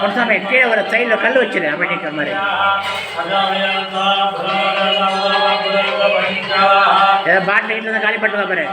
కొంచెం ఎక్కే సైడ్లో కళ్ళు వచ్చినాయి అమెరికా మరి బాటిల్ ఇంట్లో గాలి పట్టుగా మరి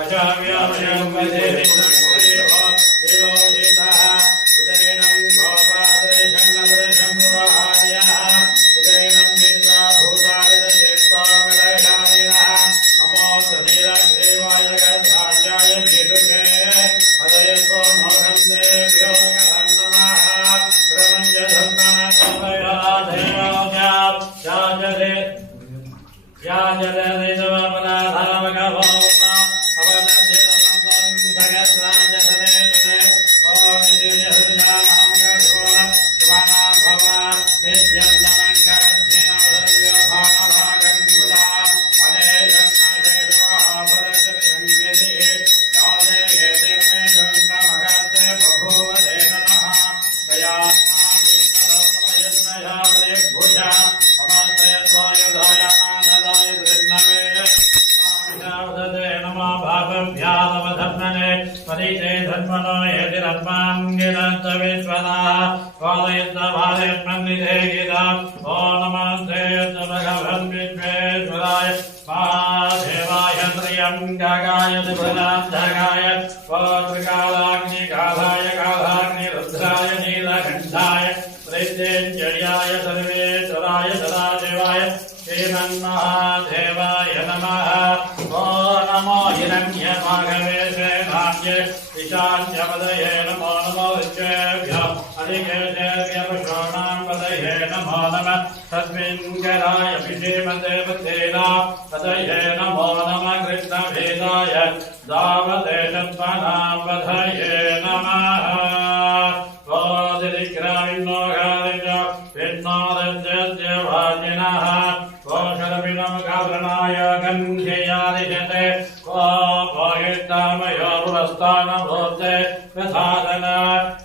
Acha महादेवाय नमः। ओम नमो हिरण्यमाघवेशेनान्ये ईशान्यपदये नमो नमो ऋषेभ्यो अधिकेशेभ्य पशूनां पदये नमो नमः। तस्मिन्कराय विषेमते बुद्धेना पदये नमो नमः। कृष्णभेदाय दावते तत्त्वनां पदये नमः। ओदिरिक्राविन्नो घारिज विन्नोदज्जद्यवाजिनः कोशरविनमकाभरणाय गन्ध्ययादिशते को भोगिष्ठामयो पुरस्तानभूते प्रसादन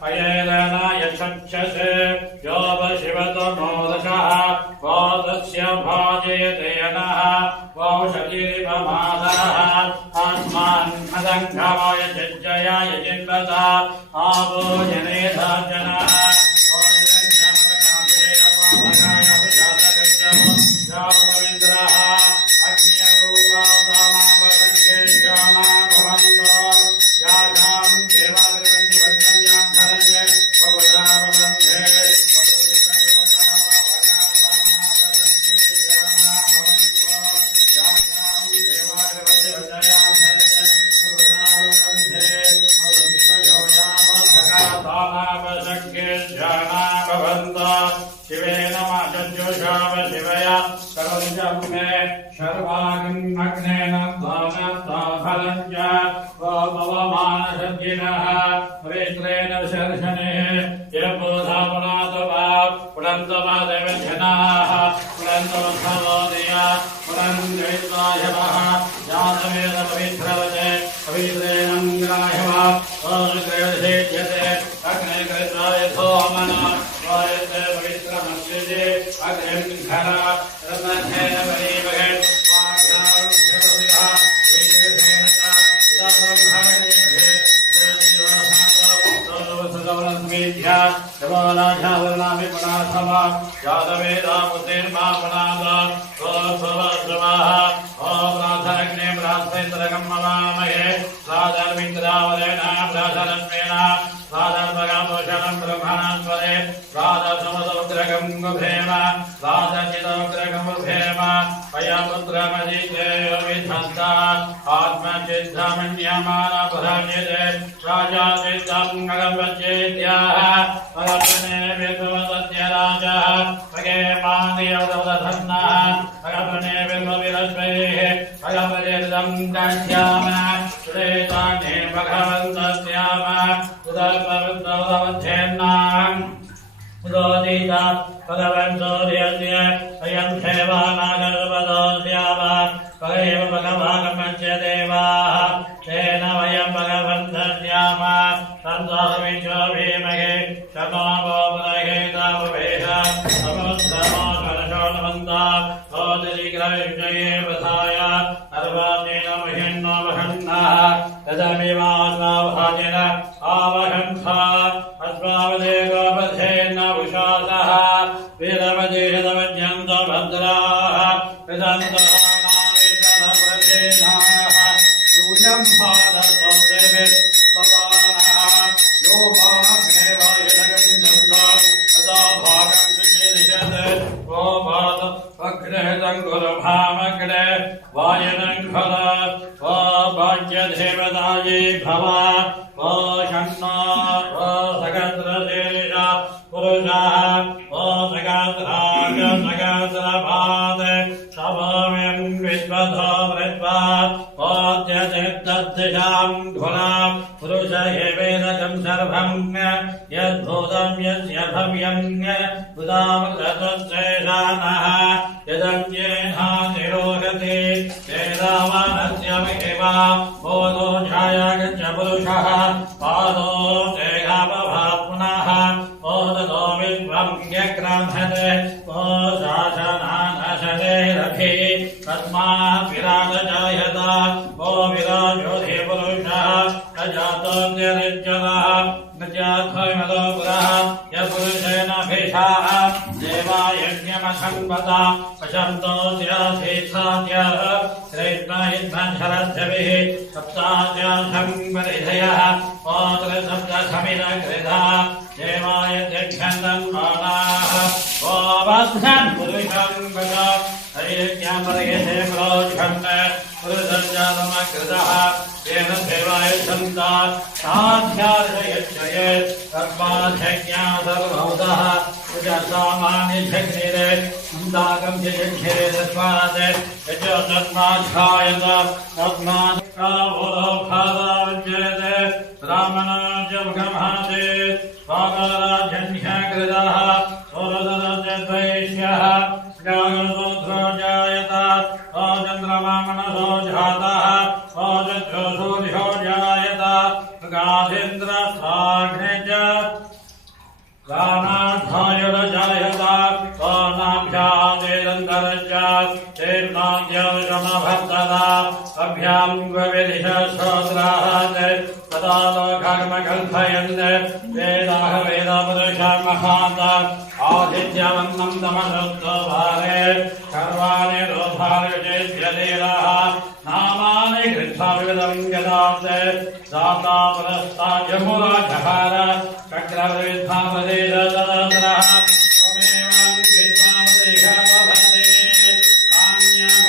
अयेरनाय चक्षसे योपशिवतो नोदशः को तस्य भाजयतेनः को शकीरिपमादरः आत्मान् अदङ्घमाय जज्जयाय जिन्वता आभोजने धार्जनः भूयं भादतोदेवे सदानः यो मामेव यदगन्धं तदा भागं सुचेदिशते ओ भाद अग्रहतं गुरुभामग्रे वायनं खल ओ भाग्यदेवताये भव ओ शन्नो ओ सकत्रदेशा पुरुषः ओ सकत्राज सकत्रभाद सभोमिं विश्वधो वृत्वा ओद्यतेत्तद्दिशां घुरां पुरुष एवेदकं सर्वं यद्भूतं यस्य भव्यं उदामृतत्वशेषानः यदन्येनातिरोहति चेदावानस्य महिमा बोधो ध्यायागच्छ पुरुषः पादो देहापभात् पुनः ओदतो विश्वं यक्रान्धते ओ शासनानशते रभि तस्मा विराजजायत ओ विराजोधे पुरुषः अजातो निरिज्जलः नजात्मतो पुरः यपुरुषेण भेषाः देवायज्ञमसम्पदा पशन्तोऽस्याधीत्साद्यः श्रेष्ठहिद्मन्धरद्भिः सप्ताद्याधं परिधयः ओत्रसप्तसमिदगृधा देवाय यज्ञन्दन्मानाः ओ बध्नन् पुरुषं वद हरियज्ञापरयते प्रोज्झन् पुरुषञ्जातमकृतः तेन देवाय छन्दा साध्यार्षयच्छये तस्माच्छज्ञा सर्वभूतः सामान्यझग्निरे अन्दाकं यज्ञिरे तस्मात् यज तस्माच्छायत तस्मात् कावोलोभावाञ्जयते ब्राह्मणाजमुखमहाते स्वाकाराजन्यकृतः सोरदरजद्वैष्यः ज्ञानसोऽध्रो जायत चन्द्रमामनसो जातः सूर्यो जायत गाधेन्द्रस्थाघ्निज गानाध्यायुरजायत नाभ्यादेरन्तरजातेर्नाद्यशमभक्तदा अभ्यां विदिशश्रोत्रात् तदा लोकर्मकल्पयन् वेदाः वेदपुरुषा महान्त आदित्यवन्नं तमसत्तभारे सर्वाणि रोधार्युजेभ्यधीरः नामानि कृत्वा विविधं गदात् दाता पुरस्ताद्यमुराजहार चक्रवृद्धापदेशतरः त्वमेवं विद्वामदेशमभते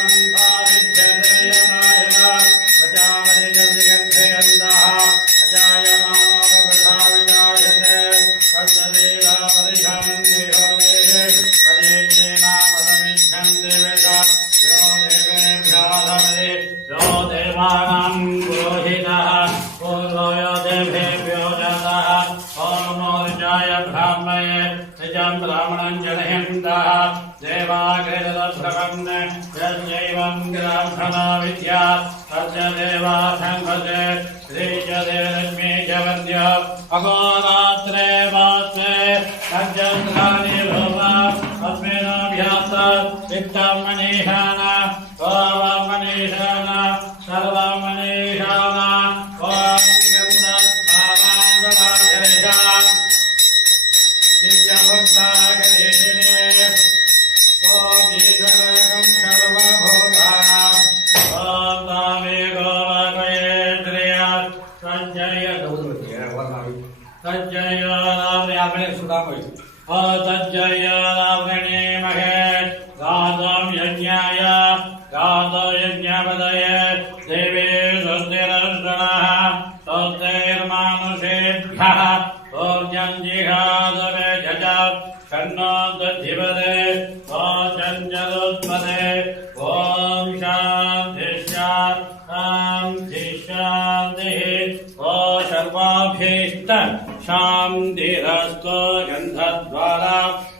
नान्यमन्तारिभ्यते यमाय प्रजापतिजगद्धयन्तः अजायमानोपकृथा विजायते तद्देवापरिषान्देहोदेः पदेजेनापदमिच्छन्ति वेद यो देवेभ्याधमदे यो देवानां पुरोहितः पूर्वो यो देवेभ्यो जातः ॐ नोर्जाय ब्राह्मये निजं ब्राह्मणं जनहिन्दः देवाग्रेदभ्रमन् यद्यैवं ग्राह्मणा विद्या तस्य देवासङ्घते श्रीजदेरश्मी जवन्द्य अहोरात्रे वात्रे तज्जन्द्राणि भुव अस्मिनाभ्यास चित्तं मनीषाण ओं मनीषाण सर्वं मनीषाण ओं गन्धद्भावाङ्गलाधेशान् दिव्यभक्तागरीषिणे ओं ईश्वरकं सर्वभूतानां ओं दामे गोवकयेन्द्रिया संजय तज्जय रामने आपने सुदामय तज्जय रावणे महे गातं यज्ञाय गातो यज्ञपदये देवे स्वस्तिरर्षणः स्वस्तिर्मानुषेभ्यः ऊर्जञ्जिहादवे जज कन्नो दधिपदे ओचञ्जलोत्पदे ॐ शान्तिः ओ सर्वाभीष्ट शान्तिरस्तो गन्धद्वारा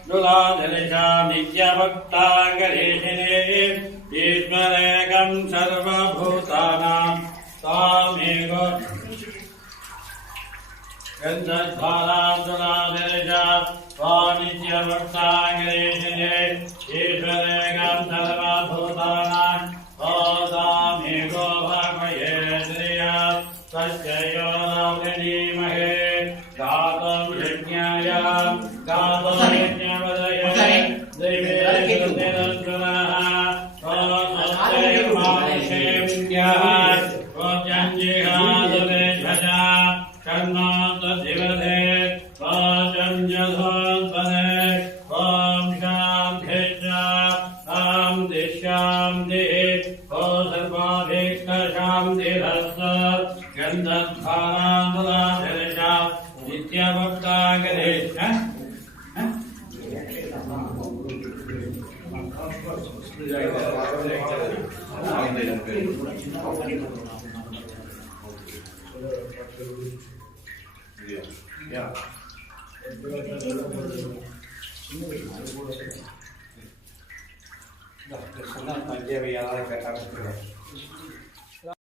दुलाधनिशामिज्ञभक्ताङ्गरीषिणे ईश्वरेकं सर्वभूतानां तामेव गन्धद्वारा दुलाधनिशा स्वानित्यभक्ताङ्गरीषिणे ईश्वरेकं सर्वभूतानां तामेको भागवये श्रिया तस्यो रावणीमहे गातं यज्ञाय गातं यज्ञपदये देवे निरन्तरः स्वस्तिर्मानुषेभ्यः कर्णो तद्दिवसे वाचं जधोन्वने ॐ शान्तिः ओ सर्वाभीष्टशान्तिरस्तु गन्धद्भारान्तराधिष नित्यभक्तागणेश